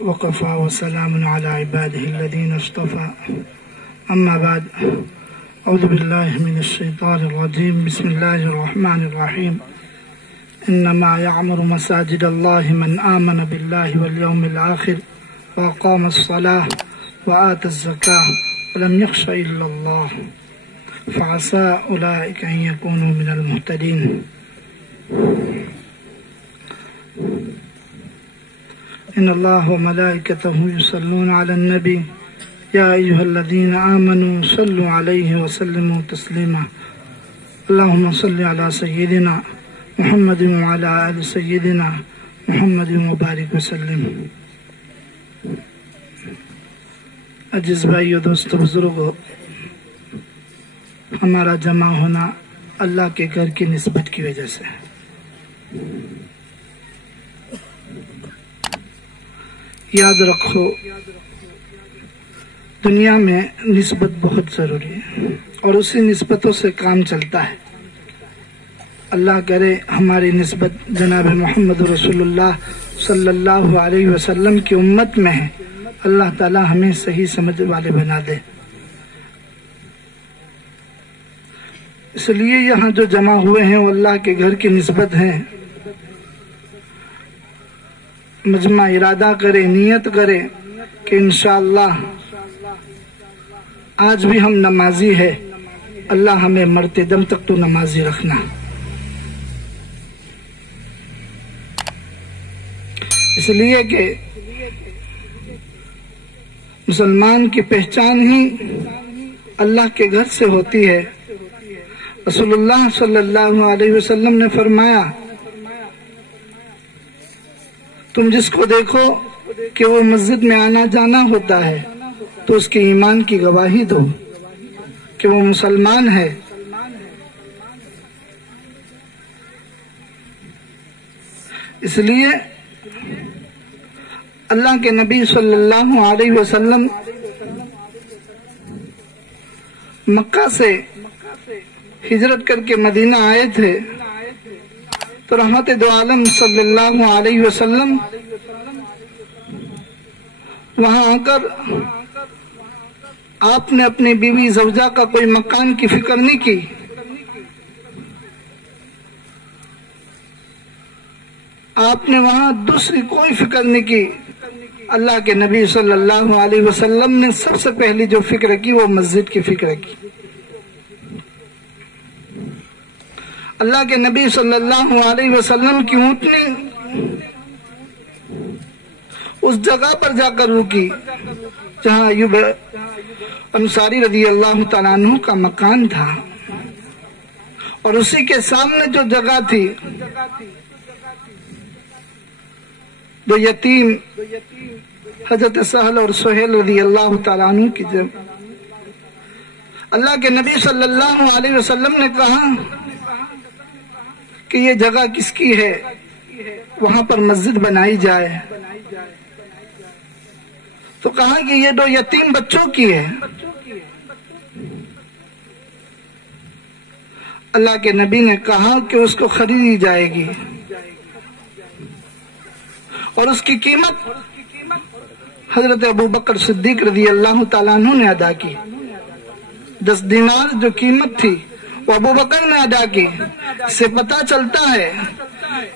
وقفا وسلام على عباده الذين اصطفى أما بعد أعوذ بالله من الشيطان الرجيم بسم الله الرحمن الرحيم إنما يعمر مساجد الله من آمن بالله واليوم الآخر وأقام الصلاة وآتى الزكاة ولم يخش إلا الله فعسى أولئك أن يكونوا من المهتدين إن الله وملائكته يصلون على النبي يا أيها الذين آمنوا صلوا عليه وسلموا تسليما اللهم صل على سيدنا محمد وعلى آل سيدنا محمد وبارك وسلم. عزیز بھائیو دوستو بزرگو، ہمارا جمع ہونا اللہ کے گھر کی نسبت کی وجہ سے یاد رکھو دنیا میں نسبت بہت ضروری ہے اور اسی نسبتوں سے کام چلتا ہے. اللہ کرے ہماری نسبت جناب محمد رسول اللہ صلی اللہ علیہ وسلم کی امت میں ہے. اللہ تعالی ہمیں صحیح سمجھ والے بنا دے. اس لیے یہاں جو جمع ہوئے ہیں وہ اللہ کے گھر کی نسبت ہیں. مجمع ارادہ کرے، نیت کرے کہ انشاءاللہ آج بھی ہم نمازی ہے، اللہ ہمیں مرتے دم تک تو نمازی رکھنا. اس لیے کہ مسلمان کی پہچان ہی اللہ کے گھر سے ہوتی ہے. رسول اللہ صلی اللہ علیہ وسلم نے فرمایا، تم جس کو دیکھو کہ وہ مسجد میں آنا جانا ہوتا ہے تو اس کے ایمان کی گواہی دو کہ وہ مسلمان ہے. اس لیے اللہ کے نبی صلی اللہ علیہ وسلم مکہ سے ہجرت کر کے مدینہ آئے تھے تو رحمت دو عالم صلی اللہ علیہ وسلم وہاں آ کر آپ نے اپنی بیوی زوجہ کا کوئی مکان کی فکر نہیں کی. آپ نے وہاں دوسری کوئی فکر نہیں کی. اللہ کے نبی صلی اللہ علیہ وسلم نے سب سے پہلی جو فکر کی وہ مسجد کی فکر کی. اللہ کے نبی صلی اللہ علیہ وسلم کی اونٹنی اس جگہ پر جا کر رکی جہاں ایوب انصاری رضی اللہ تعالیٰ عنہ کا مکان تھا، اور اسی کے سامنے جو جگہ تھی دو یتیم حضرت سہل اور سہیل رضی اللہ تعالیٰ عنہ کی جب اللہ کے نبی صلی اللہ علیہ وسلم نے کہا کہ یہ جگہ کس کی ہے، وہاں پر مسجد بنائی جائے، تو کہا کہ یہ دو یتیم بچوں کی ہے. اللہ کے نبی نے کہا کہ اس کو خریدی جائے گی اور اس کی قیمت حضرت ابو بکر صدیق رضی اللہ تعالیٰ عنہ نے ادا کی. 10 دینار جو قیمت تھی وہ ابو بکر نے ادا کی. اس سے پتہ چلتا ہے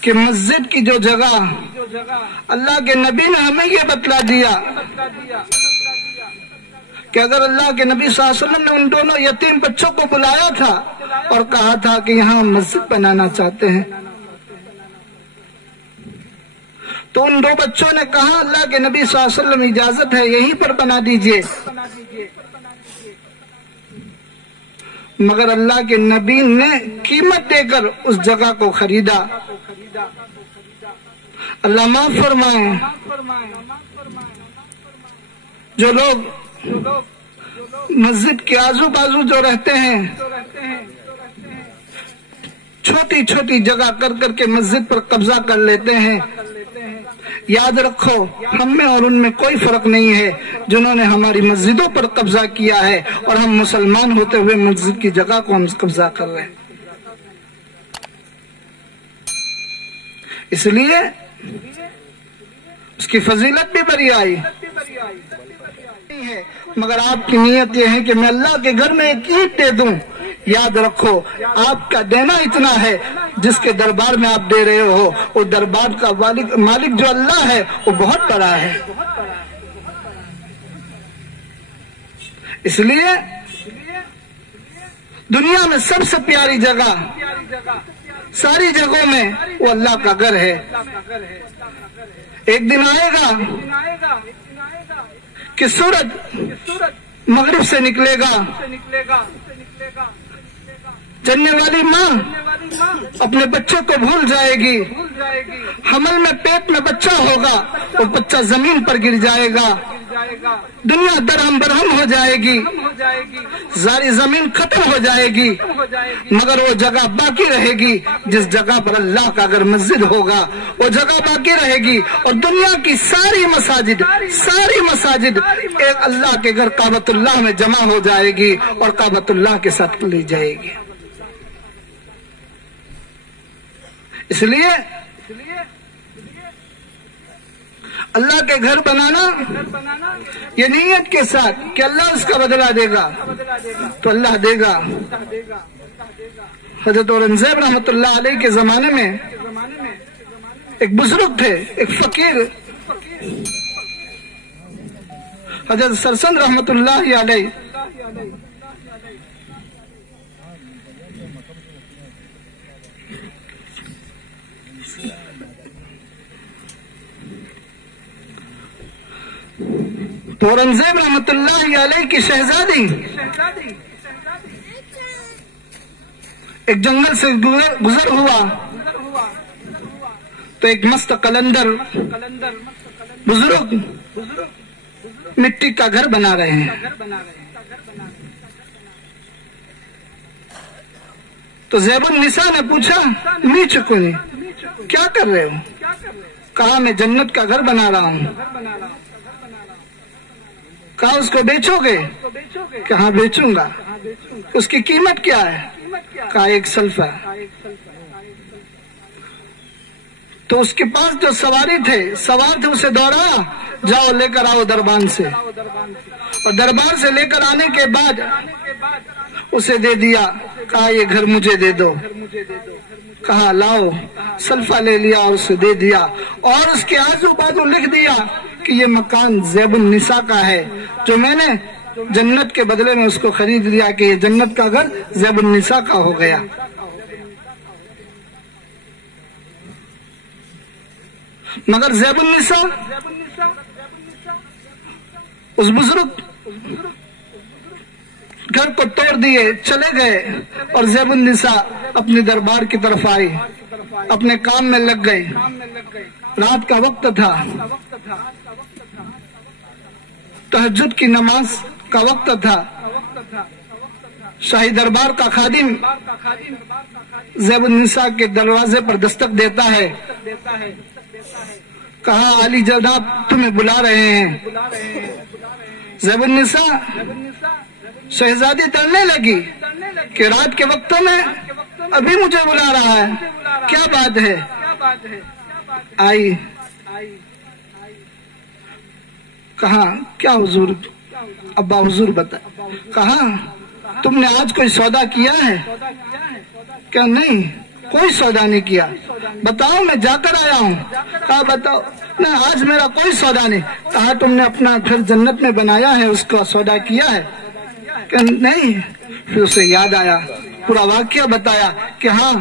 کہ مسجد کی جو جگہ اللہ کے نبی نے ہمیں یہ بتلا دیا کہ اگر اللہ کے نبی صلی اللہ علیہ وسلم نے ان دونوں یتیم بچوں کو بلایا تھا اور کہا تھا کہ یہاں ہم مسجد بنانا چاہتے ہیں، تو ان 2 بچوں نے کہا اللہ کے نبی صلی اللہ علیہ وسلم اجازت ہے یہیں پر بنا دیجئے. مگر اللہ کے نبی نے قیمت دے کر اس جگہ کو خریدا. اللہ معاف فرمائے، جو لوگ مسجد کے آزو بازو جو رہتے ہیں چھوٹی چھوٹی جگہ کر کر کے مسجد پر قبضہ کر لیتے ہیں، یاد رکھو ہم میں اور ان میں کوئی فرق نہیں ہے جنہوں نے ہماری مسجدوں پر قبضہ کیا ہے اور ہم مسلمان ہوتے ہوئے مسجد کی جگہ کو ہم قبضہ کر رہے ہیں. اس لیے اس کی فضیلت بھی بڑی آئی ہے، مگر آپ کی نیت یہ ہے کہ میں اللہ کے گھر میں ایک اینٹ دے دوں. یاد رکھو آپ کا دینا اتنا ہے جس کے دربار میں آپ دے رہے ہو، وہ دربار کا مالک جو اللہ ہے وہ بہت بڑا ہے. اس لیے دنیا میں سب سے پیاری جگہ ساری جگہوں میں وہ اللہ کا گھر ہے. ایک دن آئے گا کہ سورج مغرب سے نکلے گا، جننے والی ماں اپنے بچوں کو بھول جائے گی، حمل میں پیٹ میں بچہ ہوگا، وہ بچہ زمین پر گر جائے گا، دنیا درہم برہم ہو جائے گی، ساری زمین ختم ہو جائے گی، مگر وہ جگہ باقی رہے گی جس جگہ پر اللہ کا اگر مسجد ہوگا وہ جگہ باقی رہے گی. اور دنیا کی ساری مساجد ایک اللہ کے گھر کعبۃ اللہ میں جمع ہو جائے گی اور کعبۃ اللہ کے ساتھ لی جائے گی. اس لیے اللہ کے گھر بنانا یہ نیت کے ساتھ کہ اللہ اس کا بدلہ دے گا تو اللہ دے گا. حضرت اورنگزیب رحمۃ اللہ علیہ کے زمانے میں ایک بزرگ تھے، ایک فقیر، حضرت سرسند رحمۃ اللہ علیہ. تو اورنگزیب رحمۃ اللہ علیہ کی شہزادی ایک جنگل سے گزر ہوا تو ایک مست قلندر بزرگ مٹی کا گھر بنا رہے ہیں. تو زیب النساء نے پوچھا نیچ کو نہیں کیا کر رہے ہو؟ کہا میں جنت کا گھر بنا رہا ہوں. کہا اس کو بیچو گے؟ کہاں بیچوں گا. اس کی قیمت کیا ہے؟ کہا 1 سلفہ. تو اس کے پاس جو سوار تھے اسے دوڑا، جاؤ لے کر آؤ دربان سے. اور دربار سے لے کر آنے کے بعد اسے دے دیا. کہا یہ گھر مجھے دے دو. کہا لاؤ. سلفہ لے لیا اور اسے دے دیا اور اس کے آزو بازو لکھ دیا کہ یہ مکان زیب النساء کا ہے جو میں نے جنت کے بدلے میں اس کو خرید لیا، کہ یہ جنت کا گھر زیب النساء کا ہو گیا. مگر زیب النساء اس بزرگ گھر کو توڑ دیے چلے گئے اور زیب النساء اپنے دربار کی طرف آئی، اپنے کام میں لگ گئی. رات کا وقت تھا، تہجد کی نماز کا وقت تھا. شاہی دربار کا خادم زیب النساء کے دروازے پر دستک دیتا ہے. کہا علی جناب تمہیں بلا رہے ہیں. زیب النساء شہزادی ڈرنے لگی کہ رات کے وقتوں میں ابھی مجھے بلا رہا ہے، کیا بات ہے؟ آئی. کہا کیا حضور؟ ابا حضور بتا. کہا تم نے آج کوئی سودا کیا ہے؟ کیا نہیں کوئی سودا نہیں کیا. بتاؤ میں جا کر آیا ہوں. کہا بتاؤ. نہیں آج میرا کوئی سودا نہیں. کہا تم نے اپنا گھر جنت میں بنایا ہے اس کا سودا کیا ہے؟ کہ نہیں. پھر اسے یاد آیا، پورا واقعہ بتایا کہ ہاں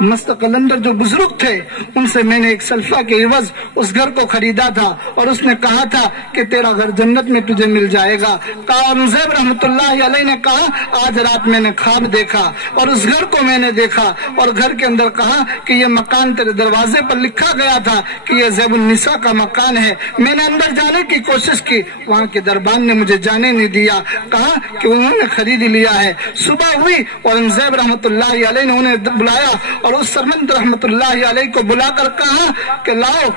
مست قلندر جو بزرگ تھے ان سے میں نے 1 سلفہ کے عوض اس گھر کو خریدا تھا اور اس نے کہا تھا کہ تیرا گھر جنت میں تجھے مل جائے گا. کہا اورنگزیب رحمۃ اللہ علیہ نے کہا آج رات میں نے خواب دیکھا اور اس گھر کو میں نے دیکھا اور گھر کے اندر کہا کہ یہ مکان تیرے دروازے پر لکھا گیا تھا کہ یہ زیب النساء کا مکان ہے. میں نے اندر جانے کی کوشش کی، وہاں کے دربان نے مجھے جانے نہیں دیا. کہا کہ انہوں نے خرید لیا ہے. صبح ہوئی اورنگزیب رحمۃ اللہ علیہ نے انہیں بلایا اور اس سرمند رحمت اللہ علیہ کو بلا کر کہا کہ لاؤ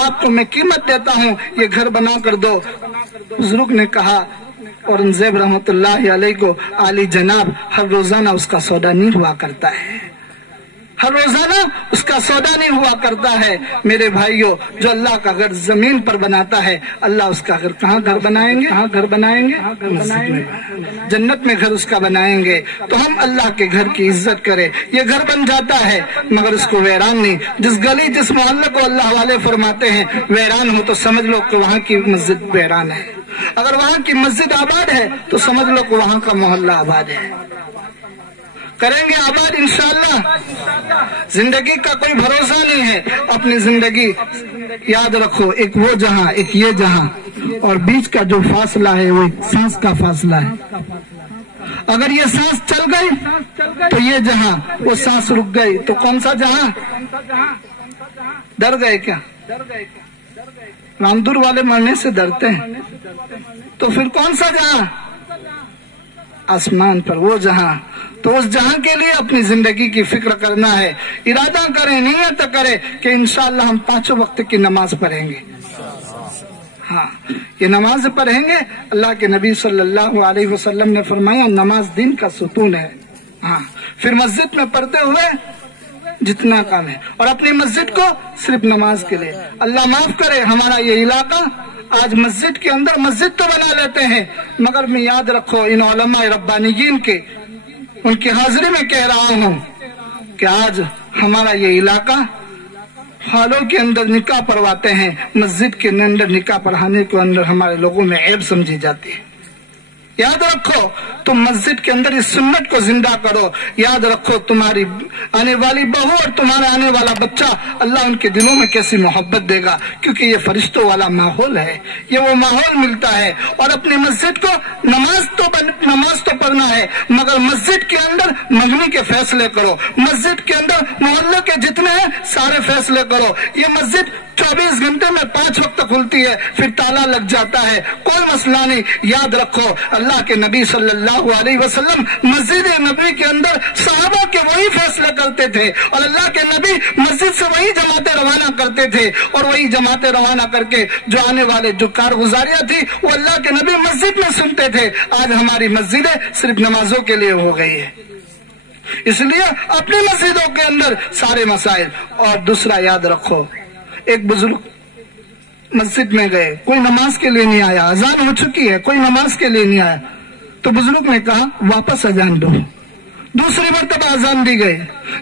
آپ کو میں قیمت دیتا ہوں، یہ گھر بنا کر دو۔ بزرگ نے کہا اورنگزیب رحمت اللہ علیہ کو عالی جناب ہر روزانہ اس کا سودا نہیں ہوا کرتا ہے، ہر روزانہ اس کا سودا نہیں ہوا کرتا ہے۔ میرے بھائیوں، جو اللہ کا گھر زمین پر بناتا ہے، اللہ اس کا گھر کہاں گھر بنائیں گے؟ کہاں گھر بنائیں گے؟ جنت میں گھر اس کا بنائیں گے۔ تو ہم اللہ کے گھر کی عزت کریں۔ یہ گھر بن جاتا ہے مگر اس کو ویران نہیں۔ جس گلی جس محلے کو اللہ والے فرماتے ہیں ویران ہو تو سمجھ لو کہ وہاں کی مسجد ویران ہے، اگر وہاں کی مسجد آباد ہے تو سمجھ لو کہ وہاں کا محلہ آباد ہے۔ کریں گے آباد انشاءاللہ۔ زندگی کا کوئی بھروسہ نہیں ہے، اپنی زندگی یاد رکھو، ایک وہ جہاں ایک یہ جہاں، اور بیچ کا جو فاصلہ ہے وہ ایک سانس کا فاصلہ ہے۔ اگر یہ سانس چل گئی تو یہ جہاں، وہ سانس رک گئی تو کون سا جہاں؟ ڈر گئے کیا؟ رامدور والے مرنے سے ڈرتے ہیں، تو پھر کون سا جہاں؟ آسمان پر وہ جہاں۔ تو اس جہاں کے لیے اپنی زندگی کی فکر کرنا ہے، ارادہ کریں، نیت کریں کہ انشاءاللہ ہم 5 وقت کی نماز پڑھیں گے۔ ہاں، یہ نماز پڑھیں گے۔ اللہ کے نبی صلی اللہ علیہ وسلم نے فرمایا نماز دین کا ستون ہے۔ ہاں، پھر مسجد میں پڑھتے ہوئے جتنا کام ہے، اور اپنی مسجد کو صرف نماز کے لیے۔ اللہ معاف کرے، ہمارا یہ علاقہ آج مسجد کے اندر مسجد تو بنا لیتے ہیں، مگر میں یاد رکھو ان علماء ربانیین کے، ان کی حاضری میں کہہ رہا ہوں کہ آج ہمارا یہ علاقہ ہالوں کے اندر نکاح پڑھواتے ہیں، مسجد کے اندر نکاح پڑھانے کے اندر ہمارے لوگوں میں عیب سمجھی جاتی ہے۔ یاد رکھو، تم مسجد کے اندر اس سنت کو زندہ کرو۔ یاد رکھو، تمہاری آنے والی بہو اور تمہارا آنے والا بچہ اللہ ان کے دلوں میں کیسی محبت دے گا، کیونکہ یہ فرشتوں والا ماحول ہے، یہ وہ ماحول ملتا ہے۔ اور اپنی مسجد کو نماز تو پڑھنا ہے، مگر مسجد کے اندر منگنی کے فیصلے کرو، مسجد کے اندر محلے کے جتنے ہیں سارے فیصلے کرو۔ یہ مسجد 24 گھنٹے میں 5 وقت کھلتی ہے، پھر تالا لگ جاتا ہے، کوئی مسئلہ نہیں۔ یاد رکھو، اللہ کے نبی صلی اللہ علیہ وسلم مسجد نبی کے اندر صحابہ کے وہی فیصلے کرتے تھے، اور اللہ کے نبی مسجد سے وہی جماعتیں روانہ کرتے تھے، اور وہی جماعتیں روانہ کر کے جو آنے والے جو کارگزاریاں تھی وہ اللہ کے نبی مسجد میں سنتے تھے۔ آج ہماری مسجدیں صرف نمازوں کے لیے ہو گئی ہے، اس لیے اپنی مسجدوں کے اندر سارے مسائل۔ اور دوسرا یاد رکھو، ایک بزرگ مسجد میں گئے، کوئی نماز کے لیے نہیں آیا، اذان ہو چکی ہے، کوئی نماز کے لیے نہیں آیا، تو بزرگ نے کہا واپس اذان دو۔ دوسری مرتبہ اذان دی گئی،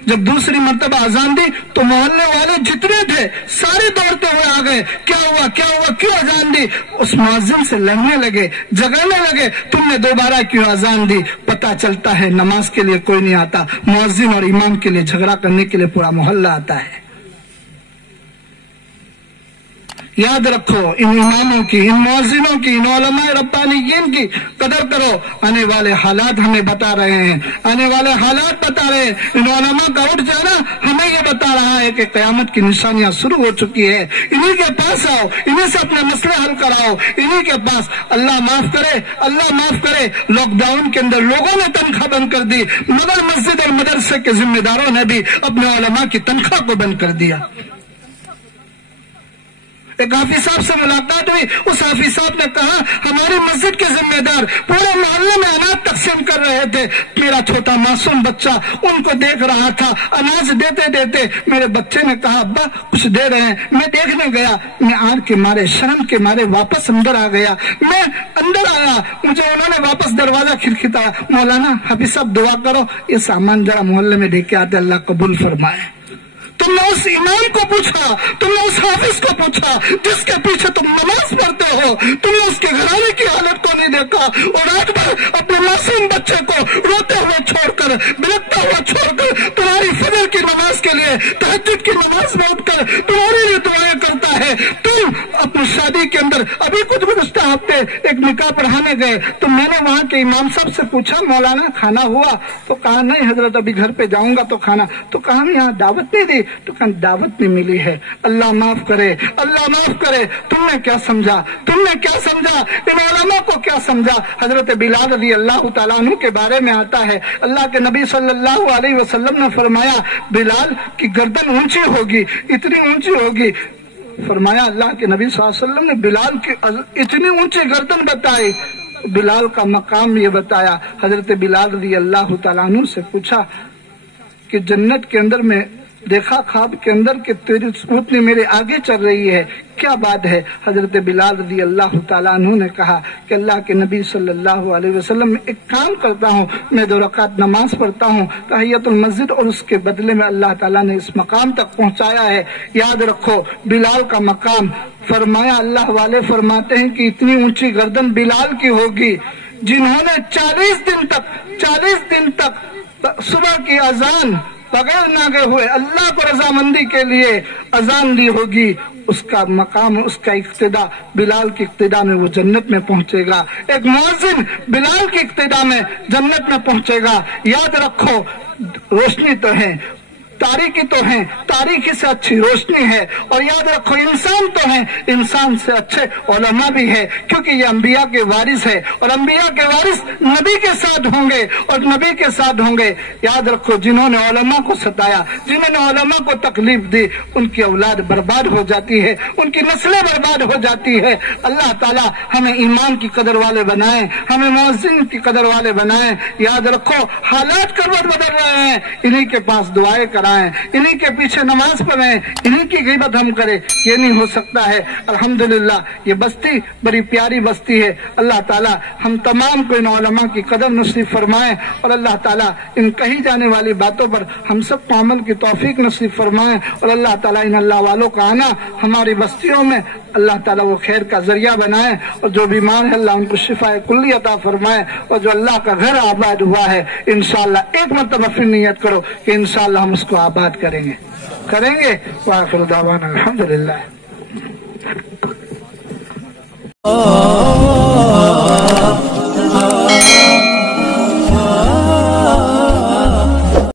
جب دوسری مرتبہ اذان دی تو محلے والے جتنے تھے سارے دوڑتے ہوئے آ گئے، کیا ہوا کیا ہوا، کیوں اذان دی؟ اس مؤذن سے لڑنے لگے، جگڑنے لگے، تم نے دوبارہ کیوں اذان دی؟ پتہ چلتا ہے نماز کے لیے کوئی نہیں آتا، مؤذن اور امام کے لیے جھگڑا کرنے کے لیے پورا محلہ آتا ہے۔ یاد رکھو، ان اماموں کی، ان مؤذنوں کی، ان علماء ربانیین کی قدر کرو۔ آنے والے حالات ہمیں بتا رہے ہیں، آنے والے حالات بتا رہے ہیں۔ ان علماء کا اٹھ جانا ہمیں یہ بتا رہا ہے کہ قیامت کی نشانیاں شروع ہو چکی ہے۔ انہی کے پاس آؤ، انہی سے اپنے مسئلے حل کراؤ، انہی کے پاس۔ اللہ معاف کرے، اللہ معاف کرے، لاک ڈاؤن کے اندر لوگوں نے تنخواہ بند کر دی، مگر مسجد اور مدرسے کے ذمہ داروں نے بھی اپنے علماء کی تنخواہ کو بند کر دیا۔ ایک حافظ صاحب سے ملاقات ہوئی، اس حافظ صاحب نے کہا ہماری مسجد کے ذمہ دار پورے محلے میں اناج تقسیم کر رہے تھے، میرا چھوٹا معصوم بچہ ان کو دیکھ رہا تھا، اناج دیتے دیتے میرے بچے نے کہا ابا کچھ دے رہے ہیں، میں دیکھنے گیا، میں آر کے مارے شرم کے مارے واپس اندر آ گیا، میں اندر آیا، مجھے انہوں نے واپس دروازہ کھٹکھٹایا، مولانا حافظ صاحب دعا کرو یہ سامان ذرا محلے میں دے کے آتے، اللہ قبول فرمائے۔ تم نے اس امام کو پوچھا، تم نے اس حافظ کو پوچھا جس کے پیچھے تم نماز پڑھتے ہو، تم نے اس کے گھرانے کی حالت کو نہیں دیکھا، اور رات بھر اپنے معصوم بچے کو روتے ہوئے چھوڑ کر، بلکتا ہوا چھوڑ کر، تمہاری فجر کی نماز کے لیے، تہجد کی نماز میں اٹھ کر تمہارے لیے دعائیں کرتا ہے۔ تم اپنی شادی کے اندر ابھی کچھ گزشتہ ہفتے ایک نکاح پڑھانے گئے، تو میں نے وہاں کے امام صاحب سے پوچھا مولانا کھانا ہوا؟ تو کہا نہیں حضرت ابھی گھر پہ جاؤں گا تو کھانا، تو کہا یہاں دعوت نہیں دی، تو کہا دعوت نہیں ملی ہے۔ اللہ معاف کرے، اللہ معاف کرے، تم نے کیا سمجھا، تم نے کیا سمجھا، ان علماء کو کیا سمجھا؟ حضرت بلال رضی اللہ تعالیٰ عنہ کے بارے میں آتا ہے، اللہ کے نبی صلی اللہ علیہ وسلم نے فرمایا بلال کی گردن اونچی ہوگی، اتنی اونچی ہوگی، فرمایا اللہ کے نبی صلی اللہ علیہ وسلم نے بلال کی اتنی اونچی گردن بتائی، بلال کا مقام یہ بتایا۔ حضرت بلال رضی اللہ تعالیٰ عنہ سے پوچھا کہ جنت کے اندر میں دیکھا خواب کے اندر کہ تیری اونٹنی میرے آگے چل رہی ہے، کیا بات ہے؟ حضرت بلال رضی اللہ تعالیٰ عنہ نے کہا کہ اللہ کے نبی صلی اللہ علیہ وسلم میں ایک کام کرتا ہوں، میں 2 رکعت نماز پڑھتا ہوں تحیۃ المسجد، اور اس کے بدلے میں اللہ تعالیٰ نے اس مقام تک پہنچایا ہے۔ یاد رکھو بلال کا مقام۔ فرمایا اللہ والے فرماتے ہیں کہ اتنی اونچی گردن بلال کی ہوگی جنہوں نے 40 دن تک صبح کی اذان بغیر ناگے ہوئے اللہ کو رضامندی کے لیے اذان دی ہوگی، اس کا مقام، اس کا اقتدا بلال کی اقتدا میں وہ جنت میں پہنچے گا۔ ایک مؤذن بلال کی اقتدا میں جنت میں پہنچے گا۔ یاد رکھو روشنی تو ہے، تاریکی تو ہیں، تاریکی سے اچھی روشنی ہے، اور یاد رکھو انسان تو ہیں، انسان سے اچھے علماء بھی ہے، کیونکہ یہ انبیاء کے وارث ہے، اور انبیاء کے وارث نبی کے ساتھ ہوں گے اور نبی کے ساتھ ہوں گے۔ یاد رکھو جنہوں نے علماء کو ستایا، جنہوں نے علماء کو تکلیف دی، ان کی اولاد برباد ہو جاتی ہے، ان کی نسلیں برباد ہو جاتی ہے۔ اللہ تعالیٰ ہمیں ایمان کی قدر والے بنائیں، ہمیں مؤذن کی قدر والے بنائیں۔ یاد رکھو حالات کروٹ بدل رہے ہیں، انہی کے پاس دعائیں کرائیں، انہی کے پیچھے نماز پڑھیں، انہی کی غیبت ہم کریں، یہ نہیں ہو سکتا ہے۔ الحمدللہ یہ بستی بڑی پیاری بستی ہے۔ اللہ تعالیٰ ہم تمام کو ان علماء کی قدر نصیب فرمائیں، اور اللہ تعالیٰ ان کہی جانے والی باتوں پر ہم سب کو عمل کی توفیق نصیب فرمائیں، اور اللہ تعالیٰ ان اللہ والوں کا آنا ہماری بستیوں میں اللہ تعالیٰ وہ خیر کا ذریعہ بنائیں، اور جو بیمار ہے اللہ ان کو شفا کلی عطا فرمائیں، اور جو اللہ کا گھر آباد ہوا ہے انشاءاللہ ایک مرتبہ پھر نیت کرو کہ انشاءاللہ ہم اس کو آباد کریں گے۔ وآخر دعوانا الحمدللہ۔